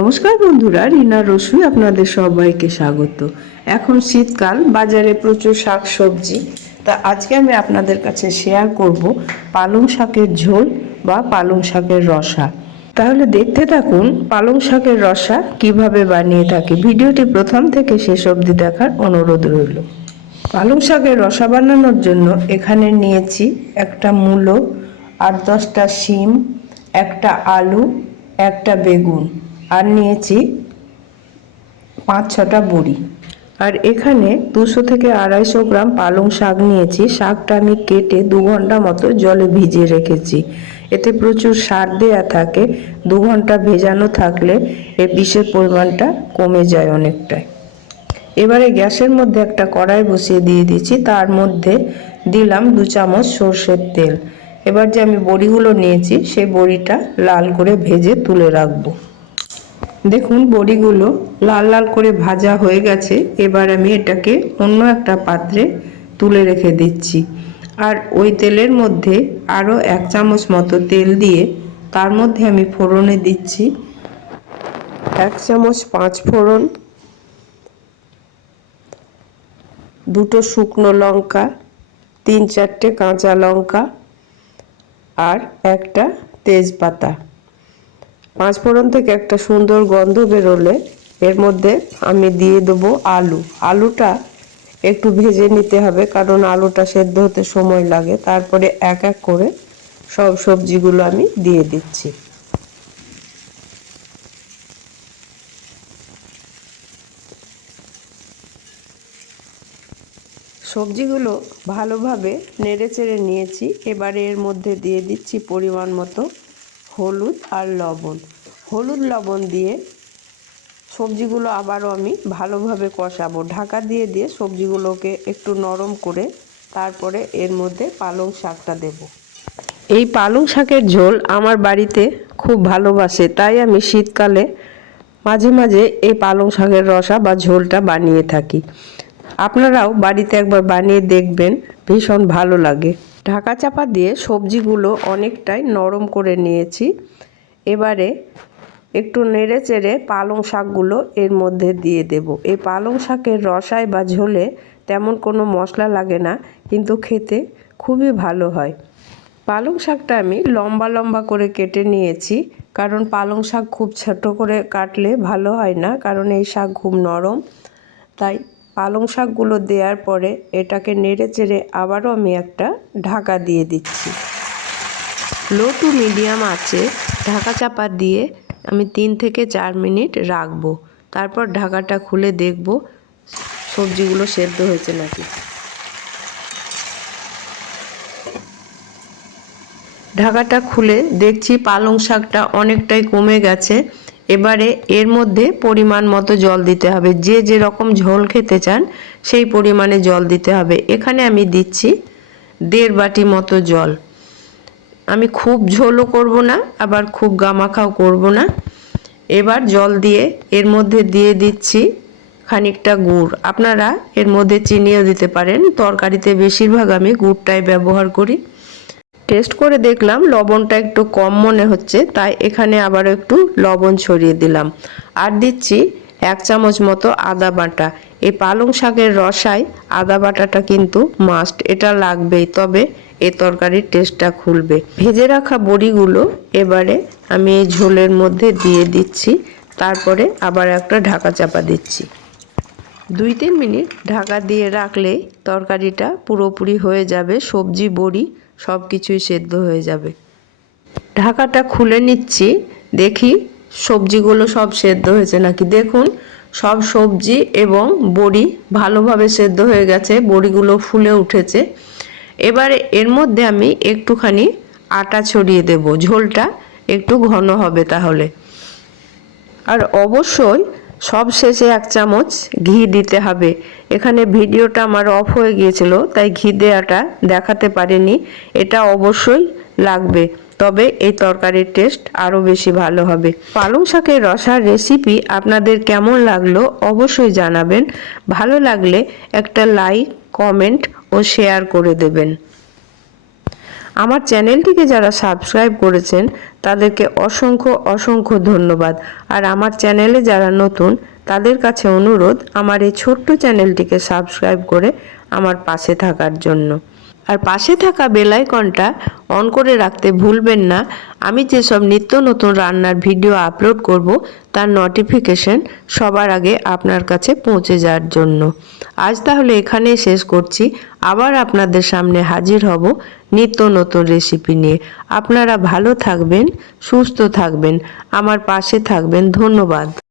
নমস্কার বন্ধুরা, রিনা রসুই আপনাদের সবাইকে স্বাগত। এখন শীতকাল, বাজারে প্রচুর শাক সবজি। তা আজকে আমি আপনাদের কাছে শেয়ার করব পালং শাকের ঝোল বা পালং শাকের রসা। তাহলে দেখতে থাকুন পালং শাকের রসা কিভাবে বানিয়ে থাকি। ভিডিওটি প্রথম থেকে শেষ অবধি দেখার অনুরোধ রইল। পালং শাকের রসা বানানোর জন্য এখানে নিয়েছি একটা মূলো, 8-10টা শিম, একটা আলু, একটা বেগুন, আর নিয়েছি 5-6টা বড়ি। আর এখানে 200 থেকে 250 গ্রাম পালং শাক নিয়েছি। শাকটা আমি কেটে 2 ঘন্টা মতো জলে ভিজিয়ে রেখেছি। এতে প্রচুর সার দেয়া থাকে। 2 ঘন্টা ভেজানো থাকলে এর বিষের পরিমাণটা কমে যায় অনেকটাই। এবারে গ্যাসের মধ্যে একটা কড়াই বসিয়ে দিয়ে দিচ্ছি। তার মধ্যে দিলাম 2 চামচ সর্ষের তেল। এবার যে আমি বড়িগুলো নিয়েছি সেই বড়িটা লাল করে ভেজে তুলে রাখবো। দেখুন বড়িগুলো লাল লাল করে ভাজা হয়ে গেছে। এবার আমি এটাকে অন্য একটা পাত্রে তুলে রেখে দিচ্ছি। আর ওই তেলের মধ্যে আরও 1 চামচ মতো তেল দিয়ে তার মধ্যে আমি ফোড়নে দিচ্ছি 1 চামচ 5 ফোড়ন, 2টো শুকনো লঙ্কা, 3-4টে কাঁচা লঙ্কা আর একটা তেজপাতা। 5 ফোড়ন থেকে একটা সুন্দর গন্ধ বেরোলে এর মধ্যে আমি দিয়ে দেবো আলু। আলুটা একটু ভেজে নিতে হবে, কারণ আলুটা সেদ্ধ হতে সময় লাগে। তারপরে এক এক করে সব সবজিগুলো আমি দিয়ে দিচ্ছি। সবজিগুলো ভালোভাবে নেড়েচেড়ে নিয়েছি। এবারে এর মধ্যে দিয়ে দিচ্ছি পরিমাণ মতো হলুদ আর লবণ। হলুদ লবণ দিয়ে সবজিগুলো আবারও আমি ভালোভাবে কষাবো। ঢাকা দিয়ে দিয়ে সবজিগুলোকে একটু নরম করে তারপরে এর মধ্যে পালং শাকটা দেব। এই পালং শাকের ঝোল আমার বাড়িতে খুব ভালোবাসে, তাই আমি শীতকালে মাঝে মাঝে এই পালং শাকের রসা বা ঝোলটা বানিয়ে থাকি। আপনারাও বাড়িতে একবার বানিয়ে দেখবেন, ভীষণ ভালো লাগে। ঢাকা চাপা দিয়ে সবজিগুলো অনেকটাই নরম করে নিয়েছি। এবারে একটু নেড়ে চেড়ে পালং শাকগুলো এর মধ্যে দিয়ে দেব। এই পালং শাকের রসায় বা ঝোলে তেমন কোনো মশলা লাগে না, কিন্তু খেতে খুবই ভালো হয়। পালং শাকটা আমি লম্বা লম্বা করে কেটে নিয়েছি, কারণ পালং শাক খুব ছোট করে কাটলে ভালো হয় না, কারণ এই শাক খুব নরম। তাই পালং শাকগুলো দেওয়ার পরে এটাকে নেড়ে চেড়ে আবারও আমি একটা ঢাকা দিয়ে দিচ্ছি। লো টু মিডিয়াম আঁচে ঢাকা চাপা দিয়ে আমি 3 থেকে 4 মিনিট রাখবো। তারপর ঢাকাটা খুলে দেখব সবজিগুলো সেদ্ধ হয়েছে নাকি। ঢাকাটা খুলে দেখছি পালং শাকটা অনেকটাই কমে গেছে। এবারে এর মধ্যে পরিমাণ মতো জল দিতে হবে। যে যেরকম ঝোল খেতে চান সেই পরিমাণে জল দিতে হবে। এখানে আমি দিচ্ছি 1.5 বাটি মতো জল। আমি খুব ঝোলও করব না, আবার খুব গামাখাও করব না। এবার জল দিয়ে এর মধ্যে দিয়ে দিচ্ছি খানিকটা গুড়। আপনারা এর মধ্যে চিনিও দিতে পারেন। তরকারিতে বেশিরভাগ আমি গুড়টাই ব্যবহার করি। টেস্ট করে দেখলাম লবণটা একটু কম মনে হচ্ছে, তাই এখানে আবার একটু লবণ ছড়িয়ে দিলাম। আর দিচ্ছি 1 চামচ মতো আদা বাটা। এই পালং শাকের রসায় আদা বাটাটা কিন্তু মাস্ট, এটা লাগবেই, তবে এই তরকারির টেস্টটা খুলবে। ভেজে রাখা বড়িগুলো এবারে আমি এই ঝোলের মধ্যে দিয়ে দিচ্ছি। তারপরে আবার একটা ঢাকা চাপা দিচ্ছি। 2-3 মিনিট ঢাকা দিয়ে রাখলে তরকারিটা পুরোপুরি হয়ে যাবে। সবজি বড়ি সব কিছুই সেদ্ধ হয়ে যাবে। ঢাকাটা খুলে নিচ্ছি, দেখি সবজিগুলো সব সেদ্ধ হয়েছে নাকি। দেখুন সব সবজি এবং বড়ি ভালোভাবে সেদ্ধ হয়ে গেছে, বড়িগুলো ফুলে উঠেছে। এবারে এর মধ্যে আমি একটুখানি আটা ছড়িয়ে দেব, ঝোলটা একটু ঘন হবে তাহলে। আর অবশ্যই সব শেষে 1 চামচ ঘি দিতে হবে। এখানে ভিডিওটা আমার অফ হয়ে গিয়েছিল, তাই ঘি দেওয়াটা দেখাতে পারিনি। এটা অবশ্যই লাগবে, তবে এই তরকারির টেস্ট আরও বেশি ভালো হবে। পালং শাকের রসার রেসিপি আপনাদের কেমন লাগলো অবশ্যই জানাবেন। ভালো লাগলে একটা লাইক, কমেন্ট ও শেয়ার করে দেবেন। আমার চ্যানেলটিকে যারা সাবস্ক্রাইব করেছেন তাদেরকে অসংখ্য অসংখ্য ধন্যবাদ। আর আমার চ্যানেলে যারা নতুন তাদের কাছে অনুরোধ আমার এই ছোট্ট চ্যানেলটিকে সাবস্ক্রাইব করে আমার পাশে থাকার জন্য। আর পাশে থাকা বেল আইকনটা অন করে রাখতে ভুলবেন না। আমি যেসব নিত্য নতুন রান্নার ভিডিও আপলোড করব তার নোটিফিকেশন সবার আগে আপনার কাছে পৌঁছে যাওয়ার জন্য। আজ তাহলে এখানেই শেষ করছি। আবার আপনাদের সামনে হাজির হব নিত্য নতুন রেসিপি নিয়ে। আপনারা ভালো থাকবেন, সুস্থ থাকবেন, আমার পাশে থাকবেন। ধন্যবাদ।